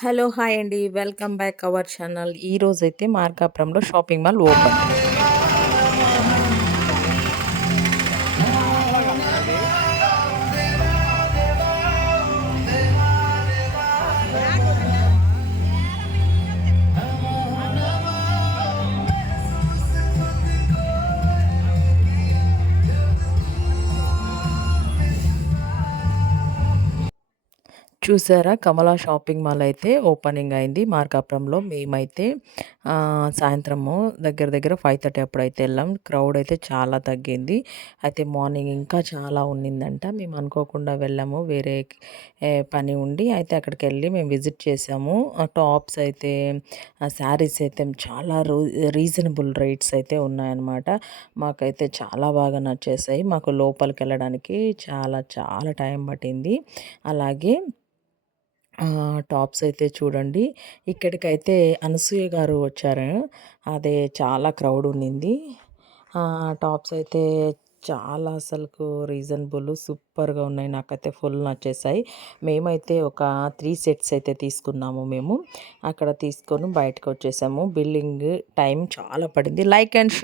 Hello! Hi అండి. Welcome back our channel. ఈరోజైతే మార్కాపురంలో shopping mall open. చూసారా, కమలా షాపింగ్ మాల్ అయితే ఓపెనింగ్ అయింది మార్కాపురంలో. మేమైతే సాయంత్రము దగ్గర దగ్గర 5:30 అప్పుడైతే వెళ్ళాం. క్రౌడ్ అయితే చాలా తగ్గింది. అయితే మార్నింగ్ ఇంకా చాలా ఉన్నిందంట. మేము అనుకోకుండా వెళ్ళాము, వేరే పని ఉండి. అయితే అక్కడికెళ్ళి మేము విజిట్ చేసాము. టాప్స్ అయితే, శారీస్ అయితే చాలా రీజనబుల్ రేట్స్ అయితే ఉన్నాయన్నమాట. మాకైతే చాలా బాగా నచ్చేసాయి. మాకు లోపలికెళ్ళడానికి చాలా చాలా టైం పట్టింది. అలాగే టాప్స్ అయితే చూడండి. ఇక్కడికైతే అనసూయ గారు వచ్చారు. అదే చాలా క్రౌడ్ ఉండింది. టాప్స్ అయితే చాలా అసలుకు రీజనబుల్ సూపర్‌గా ఉన్నాయి. నాకైతే ఫుల్ నచ్చేసాయి. మేమైతే ఒక 3 సెట్స్ అయితే తీసుకున్నాము మేము. అక్కడ తీసుకొని బయటకొచ్చేసాము. బిల్లింగ్ టైం చాలా పడింది. Like and share